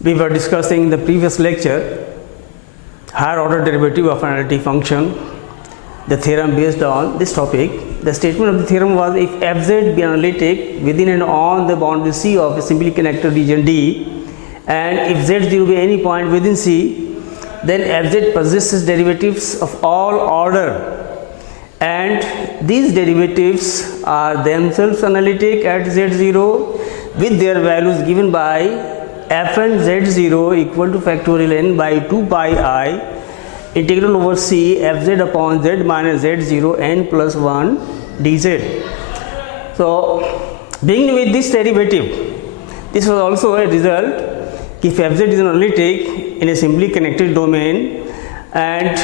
We were discussing in the previous lecture higher order derivative of an analytic function, the theorem based on this topic. The statement of the theorem was if fz be analytic within and on the boundary C of a simply connected region D, and if z0 be any point within C, then fz possesses derivatives of all order, and these derivatives are themselves analytic at z0 with their values given by fn z0 equal to factorial n by 2 pi I integral over C fz upon z minus z0 n plus 1 dz. So beginning with this derivative, this was also a result. If fz is an analytic in a simply connected domain and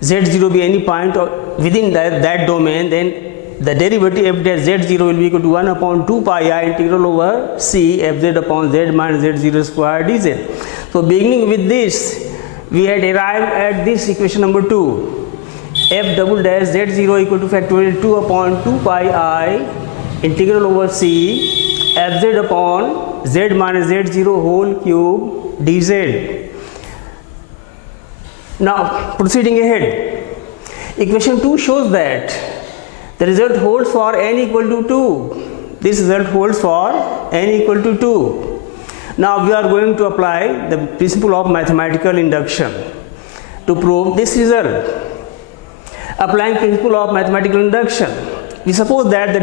z0 be any point within that domain, then the derivative f dash z0 will be equal to 1 upon 2 pi I integral over C fz upon z minus z0 square dz. So beginning with this, we had arrived at this equation number 2, f double dash z0 equal to factorial 2 upon 2 pi I integral over C fz upon z minus z0 whole cube dz. Now proceeding ahead, equation 2 shows that the result holds for n equal to 2. This result holds for n equal to 2. Now we are going to apply the principle of mathematical induction to prove this result. Applying principle of mathematical induction, we suppose that the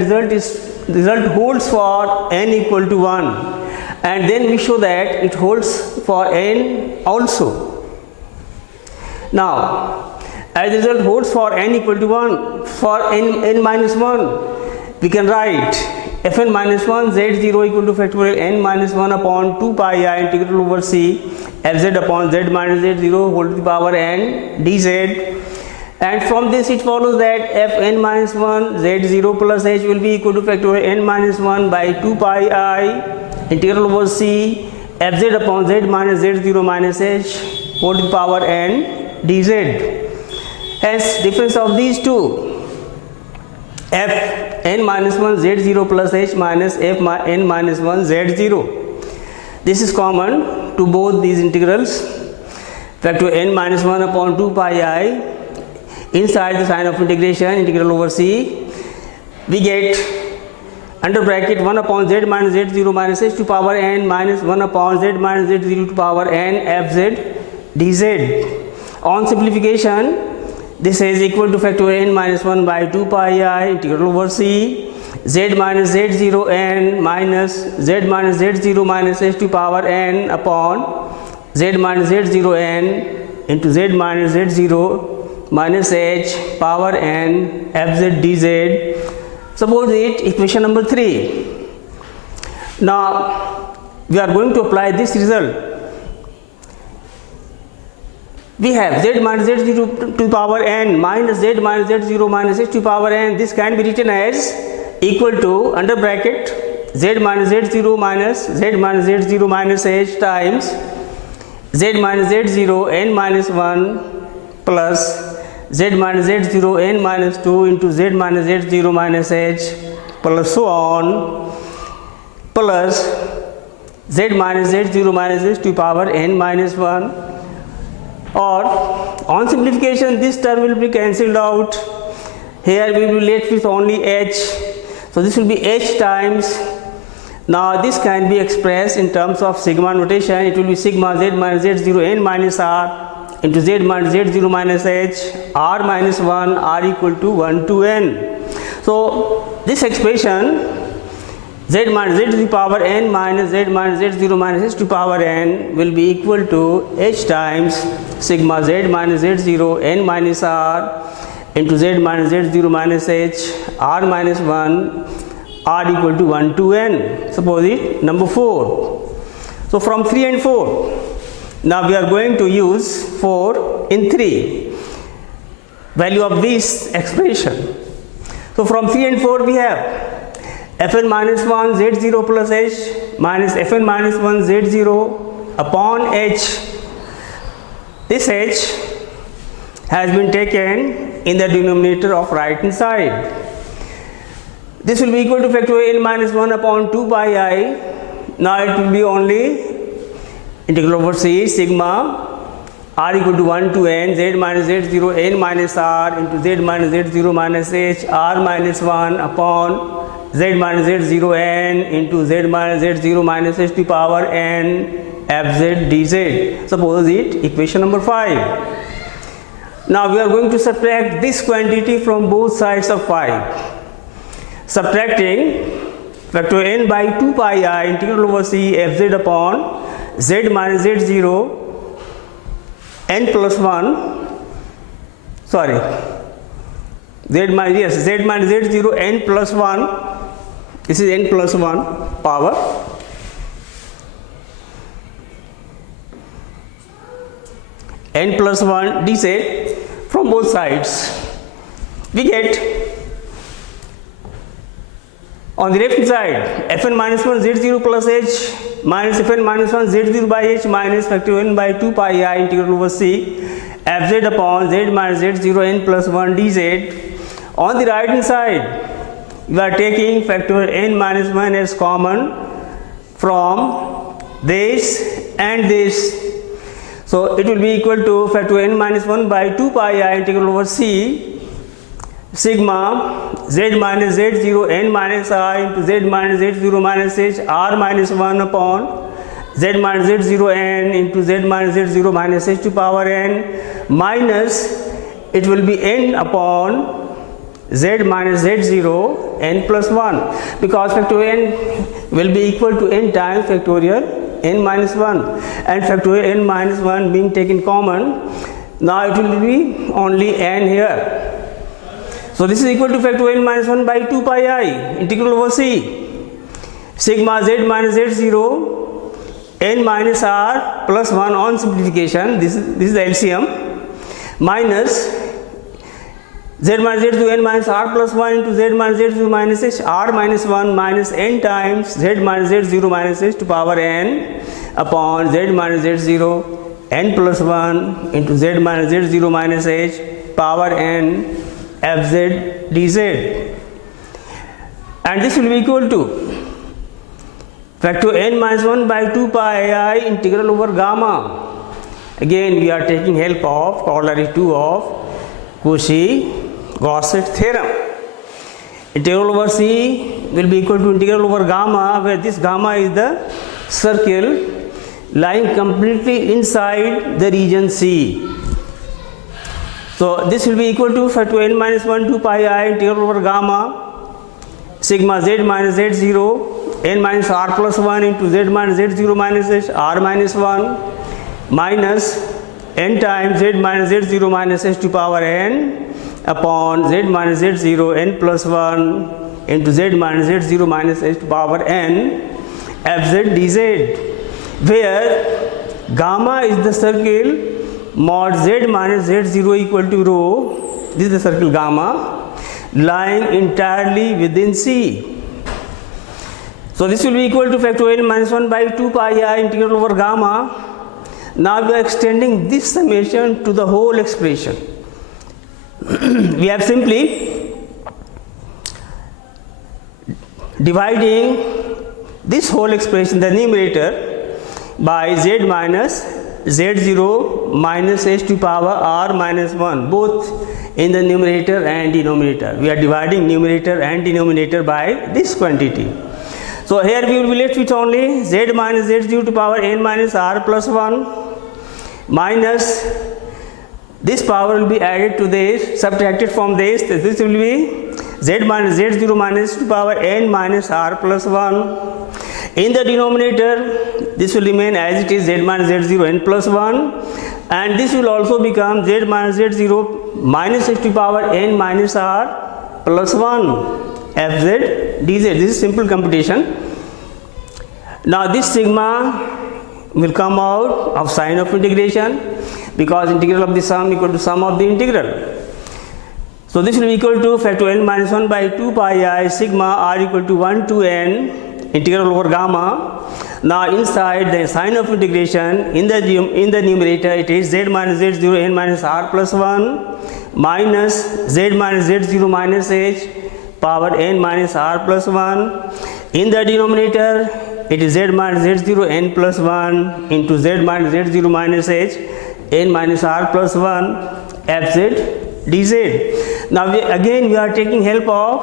result holds for n equal to 1, and then we show that it holds for n also. Now as the result holds for n equal to 1, for n minus 1, we can write fn minus 1 z0 equal to factorial n minus 1 upon 2 pi I integral over C fz upon z minus z0 whole to the power n dz. And from this it follows that fn minus 1 z0 plus h will be equal to factorial n minus 1 by 2 pi I integral over C fz upon z minus z0 minus h whole to the power n dz. Hence difference of these two, f n minus 1 z0 plus h minus f n minus 1 z0, this is common to both these integrals. Factor n minus 1 upon 2 pi I, inside the sign of integration integral over C, we get under bracket 1 upon z minus z0 minus h to power n minus 1 upon z minus z0 to power n fz dz. On simplification, this is equal to factorial n minus 1 by 2 pi I integral over C z minus z0 n minus z minus z0 minus h to power n upon z minus z0 n into z minus z0 minus h power n fz dz. Suppose it equation number 3. Now we are going to apply this result. We have z minus z0 to power n minus z minus z0 minus h to power n. This can be written as equal to under bracket z minus z0 minus z minus z0 minus h times z minus z0 n minus 1 plus z minus z0 n minus 2 into z minus z0 minus h plus so on plus z minus z0 minus h to power n minus 1. Or on simplification, this term will be cancelled out. Here we will be left with only h, so this will be h times. Now this can be expressed in terms of sigma notation. It will be sigma z minus z0 n minus r into z minus z0 minus h r minus 1 r equal to 1 to n. So this expression z minus z to the power n minus z minus z0 minus h to power n will be equal to h times sigma z minus z0 n minus r into z minus z0 minus h r minus 1 r equal to 1 to n. Suppose it number 4. So from 3 and 4, now we are going to use 4 in 3, value of this expression. So from 3 and 4 we have fn minus 1 z0 plus h minus fn minus 1 z0 upon h. This h has been taken in the denominator of right hand side. This will be equal to factorial n minus 1 upon 2 pi I. Now it will be only integral over c sigma r equal to 1 to n z minus z0 n minus r into z minus z0 minus h r minus 1 upon z minus z0 n into z minus z0 minus h to the power n fz dz. Suppose it equation number 5. Now we are going to subtract this quantity from both sides of 5. Subtracting factor n by 2 pi I integral over c fz upon z minus z0 n plus 1, sorry, z minus z0 n plus 1, this is n plus 1 power n plus 1 dz from both sides. We get on the left side fn minus 1 z0 plus h minus fn minus 1 z0 by h minus factor n by 2 pi I integral over c fz upon z minus z0 n plus 1 dz. On the right hand side we are taking factor n minus 1 as common from this and this. So it will be equal to factor n minus 1 by 2 pi I integral over c sigma z minus z0 n minus I into z minus z0 minus h r minus 1 upon z minus z0 n into z minus z0 minus h to power n minus it will be n upon z minus z0 n plus 1, because factor n will be equal to n times factorial n minus 1 and factorial n minus 1 being taken common. Now it will be only n here. So this is equal to factor n minus 1 by 2 pi I integral over c sigma z minus z0 n minus r plus 1 on simplification, this is the LCM, minus z minus z0 n minus r plus 1 into z minus z0 minus h r minus 1 minus n times z minus z0 minus h to power n upon z minus z0 n plus 1 into z minus z0 minus h power n fz dz, and this will be equal to factor n minus 1 by 2 pi I integral over gamma. Again we are taking help of corollary 2 of Cauchy-Gaussian theorem. Integral over c will be equal to integral over gamma, where this gamma is the circle lying completely inside the region C. So this will be equal to factor n minus 1 2 pi I integral over gamma sigma z minus z0 n minus r plus 1 into z minus z0 minus h r minus 1 minus n times z minus z0 minus h to power n upon z minus z0 n plus 1 into z minus z0 minus h to power n fz dz, where gamma is the circle mod z minus z0 equal to rho, this is the circle gamma lying entirely within C. So this will be equal to factor n minus 1 by 2 pi I integral over gamma. Now we are extending this summation to the whole expression. We have simply dividing this whole expression, the numerator, by z minus z0 minus h to power r minus 1, both in the numerator and denominator. We are dividing numerator and denominator by this quantity. So here we will be left with only z minus z0 to power n minus r plus 1 minus this power will be added to this, subtracted from this. This will be z minus z0 minus to power n minus r plus 1. In the denominator, this will remain as it is, z minus z0 n plus 1, and this will also become z minus z0 minus h to power n minus r plus 1 fz dz. This is simple computation. Now this sigma will come out of sign of integration, because integral of the sum equal to sum of the integral. So this will be equal to factor n minus 1 by 2 pi I sigma r equal to 1 to n integral over gamma. Now inside the sign of integration, in the numerator it is z minus z0 n minus r plus 1 minus z minus z0 minus h power n minus r plus 1. In the denominator it is z minus z0 n plus 1 into z minus z0 minus h n minus r plus 1 fz dz. Now again we are taking help of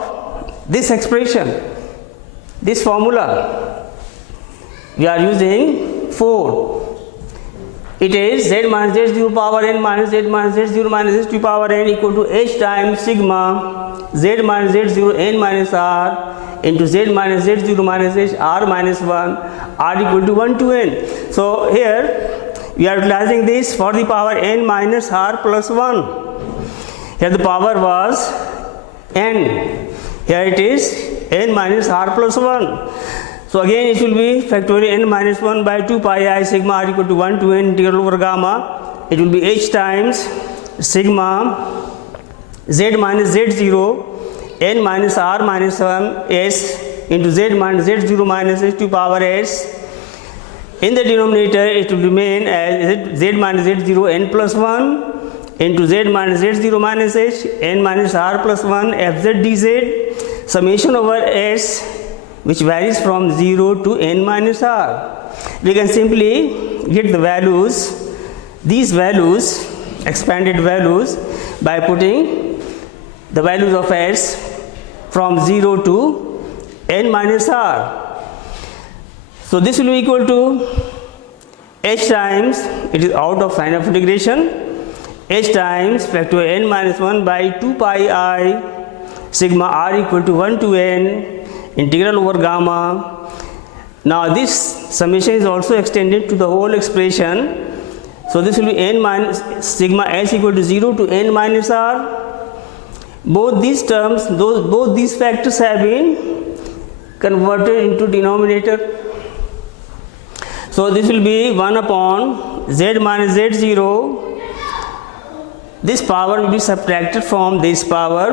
this expression, this formula. We are using 4. It is z minus z0 power n minus z minus z0 minus h to power n equal to h times sigma z minus z0 n minus r into z minus z0 minus h r minus 1 r equal to 1 to n. So here we are utilizing this for the power n minus r plus 1. Here the power was n. Here it is n minus r plus 1. So again it will be factorial n minus 1 by 2 pi I sigma r equal to 1 to n integral over gamma. It will be h times sigma z minus z0 n minus r minus 1 s into z minus z0 minus h to power s. In the denominator it will remain as z minus z0 n plus 1 into z minus z0 minus h n minus r plus 1 fz dz summation over s, which varies from 0 to n minus r. We can simply get the values, these values, expanded values, by putting the values of s from 0 to n minus r. So this will be equal to h times, it is out of sign of integration, h times factorial n minus 1 by 2 pi I sigma r equal to 1 to n integral over gamma. Now this summation is also extended to the whole expression. So this will be n minus sigma s equal to 0 to n minus r. Both these terms, both these factors have been converted into denominator. So this will be 1 upon z minus z0. This power will be subtracted from this power,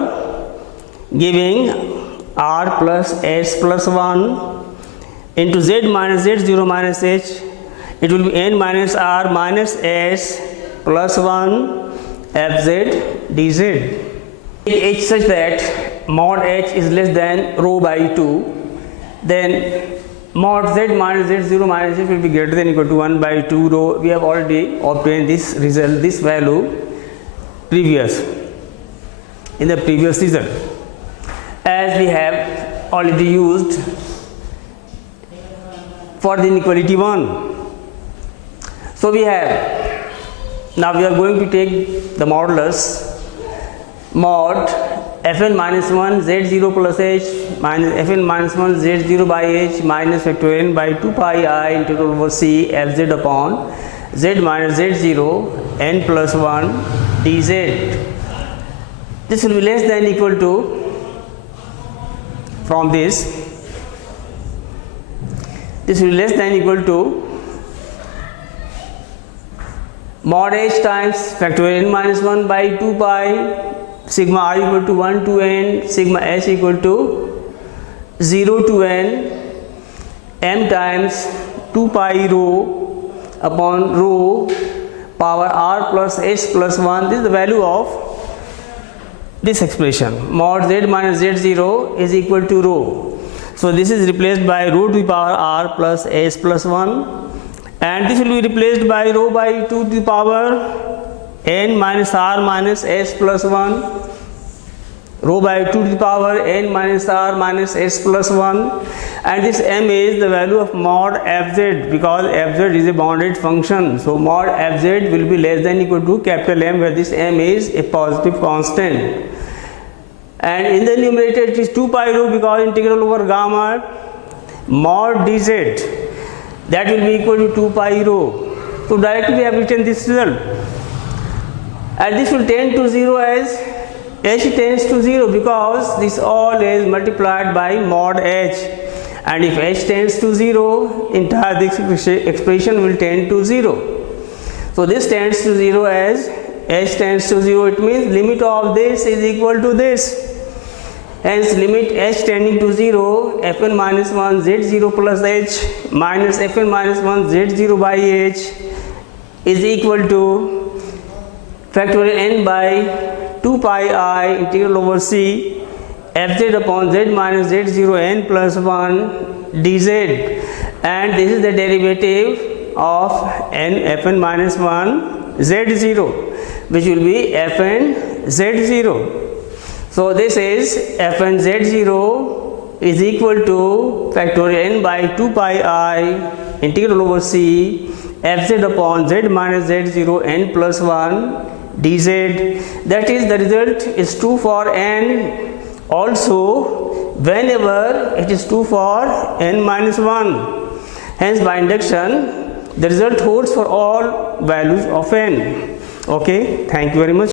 giving r plus s plus 1 into z minus z0 minus h. It will be n minus r minus s plus 1 fz dz. H such that mod h is less than rho by 2, then mod z minus z0 minus h will be greater than equal to 1 by 2 rho. We have already obtained this result, this value in the previous result, as we have already used for the inequality 1. So we have, now we are going to take the modulus mod fn minus 1 z0 plus h minus fn minus 1 z0 by h minus factorial n by 2 pi I integral over c fz upon z minus z0 n plus 1 dz. This will be less than equal to, from this will be less than equal to mod h times factorial n minus 1 by 2 pi sigma r equal to 1 to n sigma h equal to 0 to n m times 2 pi rho upon rho power r plus s plus 1. This is the value of this expression. Mod z minus z0 is equal to rho. So this is replaced by rho to the power r plus s plus 1, and this will be replaced by rho by 2 to the power n minus r minus s plus 1, rho by 2 to the power n minus r minus s plus 1, and this m is the value of mod fz, because fz is a bounded function. So mod fz will be less than equal to capital M, where this m is a positive constant. And in the numerator it is 2 pi rho, because integral over gamma mod dz, that will be equal to 2 pi rho. So directly we have written this result, and this will tend to 0 as h tends to 0, because this all is multiplied by mod h, and if h tends to 0, entire this expression will tend to 0. So this tends to 0 as h tends to 0, it means limit of this is equal to this. Hence limit h tending to 0, fn minus 1 z0 plus h minus fn minus 1 z0 by h is equal to factorial n by 2 pi I integral over c fz upon z minus z0 n plus 1 dz. and this is the derivative of n fn minus 1 z0, which will be fn z0. So this is fn z0 is equal to factorial n by 2 pi I integral over c fz upon z minus z0 n plus 1 dz. That is, the result is true for n also whenever it is true for n minus 1. Hence, by induction, the result holds for all values of n. Okay, thank you very much.